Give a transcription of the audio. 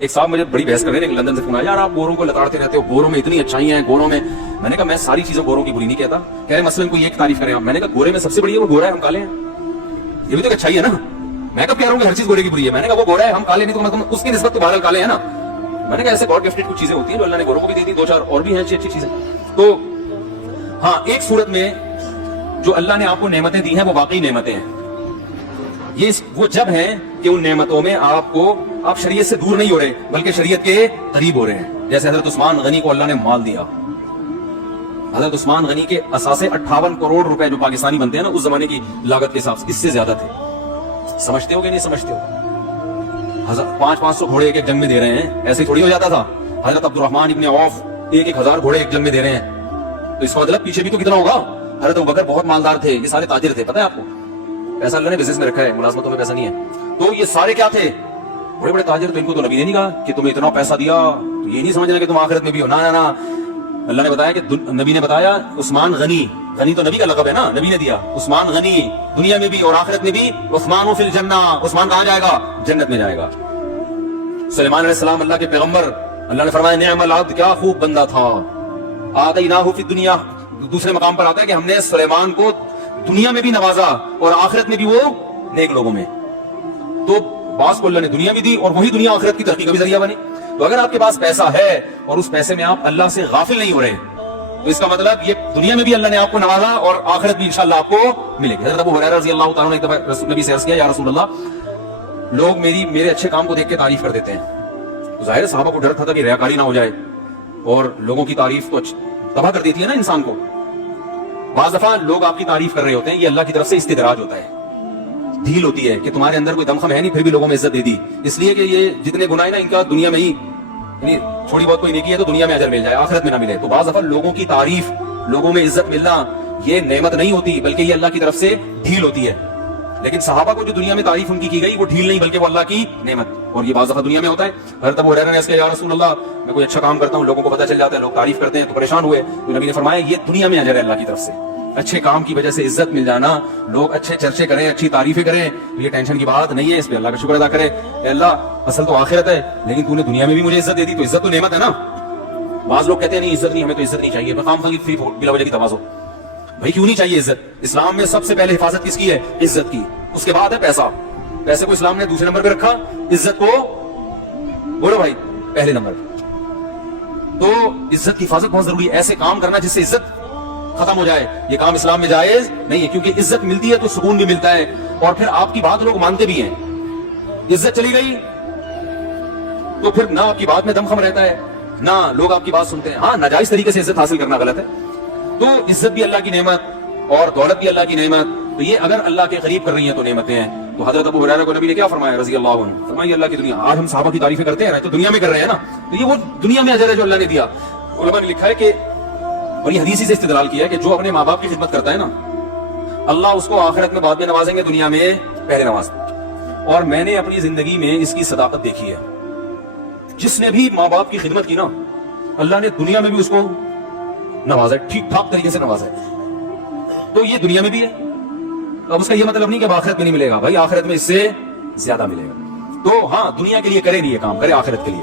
ایک صاحب مجھے بڑی بحث کر رہے ہیں لندن سے فون آیا, یار آپ گوروں کو لتاڑتے رہتے ہو, گوروں میں اتنی اچھائی ہیں گوروں میں. میں نے کہا میں ساری چیزیں گوروں کی بری نہیں کہتا, کہہ رہے مثلاً کوئی ایک تعریف کریں آپ. میں نے کہا گورے میں سب سے بڑی ہے وہ گورا ہے, ہم کالے ہیں, یہ بھی تو اچھائی ہے نا. میں کب کہہ رہا ہوں کہ ہر چیز گورے کی بری ہے, میں نے کہا وہ گورا ہے ہم کالے نہیں, تو مطلب اس کی نسبت تو بہرحال کالے ہیں نا. میں نے کہا ایسے گاڈ گفٹڈ کچھ چیزیں ہوتی ہیں جو اللہ نے گوروں کو بھی دے دی, دو چار اور بھی ہیں اچھی اچھی چیزیں. تو ہاں ایک صورت میں جو اللہ نے آپ کو نعمتیں دی ہیں وہ واقعی نعمتیں ہیں. یہ وہ جب ہیں کہ ان نعمتوں میں آپ شریعت سے دور نہیں ہو رہے بلکہ شریعت کے قریب ہو رہے ہیں. جیسے حضرت عثمان غنی کو اللہ نے مال دیا. حضرت عثمان غنی کے اثاثے 58 کروڑ روپے جو پاکستانی بنتے ہیں نا اس زمانے کی لاگت کے حساب سے, اس سے زیادہ تھے. سمجھتے ہو کہ نہیں سمجھتے ہو؟ 500 گھوڑے ایک جنگ میں دے رہے ہیں, ایسے تھوڑی ہو جاتا تھا. حضرت عبد الرحمن ابن عوف 1000 گھوڑے ایک جنگ میں دے رہے ہیں, تو اس کا مطلب پیچھے بھی تو کتنا ہوگا. حضرت ابوبکر بہت مالدار تھے, یہ سارے تاجر تھے, پتہ ہے آپ کو, پیسہ اللہ نے بزنس میں رکھا ہے, ملازمتوں میں پیسہ نہیں ہے. تو یہ سارے کیا تھے, بڑے بڑے تاجر. تو ان کو تو نبی نے نہیں کہا کہ تمہیں اتنا پیسہ دیا تو یہ نہیں سمجھنا کہ تم آخرت میں بھی ہو, نا. اللہ نے بتایا کہ نبی نے بتایا عثمان غنی, غنی تو نبی کا لقب ہے نا, نبی نے دیا عثمان غنی دنیا میں بھی اور آخرت میں بھی. عثمان فی الجنہ, عثمان کہاں جائے گا, جنت میں جائے گا. سلیمان علیہ السلام اللہ کے پیغمبر, اللہ نے فرمایا نعم العبد, کیا خوب بندہ تھا. آتیناہ فی الدنیا, دوسرے مقام پر آتا ہے کہ ہم نے سلیمان کو دنیا میں بھی نوازا اور آخرت میں بھی وہ نیک لوگوں میں. تو بعض کو اللہ نے دنیا بھی دی اور وہی دنیا آخرت کی ترقی کا بھی ذریعہ بنی. تو اگر آپ کے پاس پیسہ ہے اور اس پیسے میں آپ اللہ سے غافل نہیں ہو رہے تو اس کا مطلب یہ دنیا میں بھی اللہ نے آپ کو نوازا اور آخرت بھی انشاءاللہ آپ کو ملے گی. حضرت ابو ہریرہ رضی اللہ تعالیٰ نے ایک دفعہ نبی سے عرض کیا, یا رسول اللہ لوگ میرے اچھے کام کو دیکھ کے تعریف کر دیتے ہیں. ظاہر صحابہ کو ڈر تھا کہ ریاکاری نہ ہو جائے اور لوگوں کی تعریف تو تباہ کر دیتی ہے نا انسان کو. بعض دفعہ لوگ آپ کی تعریف کر رہے ہوتے ہیں, یہ اللہ کی طرف سے استدراج ہوتا ہے, ڈھیل ہوتی ہے کہ تمہارے اندر کوئی دمخم ہے نہیں پھر بھی لوگوں میں عزت دے دی, اس لیے کہ یہ جتنے گناہ ہیں نا ان کا دنیا میں ہی, یعنی تھوڑی بہت کوئی نیکی ہے تو دنیا میں اجر مل جائے آخرت میں نہ ملے. تو بعض دفعہ لوگوں کی تعریف, لوگوں میں عزت ملنا یہ نعمت نہیں ہوتی بلکہ یہ اللہ کی طرف سے ڈھیل ہوتی ہے. لیکن صحابہ کو جو دنیا میں تعریف ان کی گئی وہ ڈھیل نہیں بلکہ وہ اللہ کی نعمت, اور یہ بعض دفعہ دنیا میں ہوتا ہے. حضرت ابو ہریرہ نے کہا, یا رسول اللہ میں کوئی اچھا کام کرتا ہوں, لوگوں کو پتہ چل جاتا ہے, لوگ تعریف کرتے ہیں تو پریشان ہوئے. تو نبی نے فرمایا یہ دنیا میں اجر ہے اللہ کی طرف سے, اچھے کام کی وجہ سے عزت مل جانا, لوگ اچھے چرچے کریں, اچھی تعریفیں کریں, یہ ٹینشن کی بات نہیں ہے, اس پہ اللہ کا شکر ادا کرے. اے اللہ اصل تو آخرت ہے لیکن تو نے دنیا میں بھی مجھے عزت دے دی, تو عزت تو نعمت ہے نا. بعض لوگ کہتے ہیں نہیں عزت نہیں, ہمیں تو عزت نہیں چاہیے, خام خواہ کی فری بلا وجہ کی تواضع. بھائی کیوں نہیں چاہیے عزت؟ اسلام میں سب سے پہلے حفاظت کس کی ہے, عزت کی. اس کے بعد ہے پیسہ. پیسے کو اسلام نے دوسرے نمبر پہ رکھا, عزت کو بولو بھائی پہلے نمبر. تو عزت کی حفاظت بہت ضروری ہے. ایسے کام کرنا جس سے عزت ختم ہو جائے, یہ کام اسلام میں جائز نہیں ہے, کیونکہ عزت ملتی ہے تو سکون بھی ملتا ہے اور پھر آپ کی بات لوگ مانتے بھی ہیں. عزت چلی گئی تو پھر نہ آپ کی بات میں دمخم رہتا ہے نہ لوگ آپ کی بات سنتے ہیں. ہاں ناجائز طریقے سے عزت حاصل کرنا غلط ہے. تو عزت بھی اللہ کی نعمت اور دولت بھی اللہ کی نعمت, تو یہ اگر اللہ کے قریب کر رہی ہیں تو نعمتیں ہیں. تو حضرت ابو ہریرہ کو نبی نے کیا فرمایا رضی اللہ عنہ, فرمایا اللہ کی دنیا. آج ہم صحابہ کی تعریفیں کرتے ہیں تو دنیا میں کر رہے ہیں نا, تو یہ وہ دنیا میں اجر ہے جو اللہ نے دیا. علماء نے لکھا ہے کہ, اور یہ حدیث سے استدلال کیا ہے کہ جو اپنے ماں باپ کی خدمت کرتا ہے نا اللہ اس کو آخرت میں بعد میں نوازیں گے, دنیا میں پہلے نواز. اور میں نے اپنی زندگی میں اس کی صداقت دیکھی ہے. جس نے بھی ماں باپ کی خدمت کی نا اللہ نے دنیا میں بھی اس کو نوازا, ٹھیک ٹھاک طریقے سے نوازا. تو یہ دنیا میں بھی ہے. اب اس کا یہ مطلب نہیں کہ آخرت میں نہیں ملے گا, بھائی آخرت میں اس سے زیادہ ملے گا. تو ہاں دنیا کے لیے کرے نہیں, یہ کام کرے آخرت کے لیے.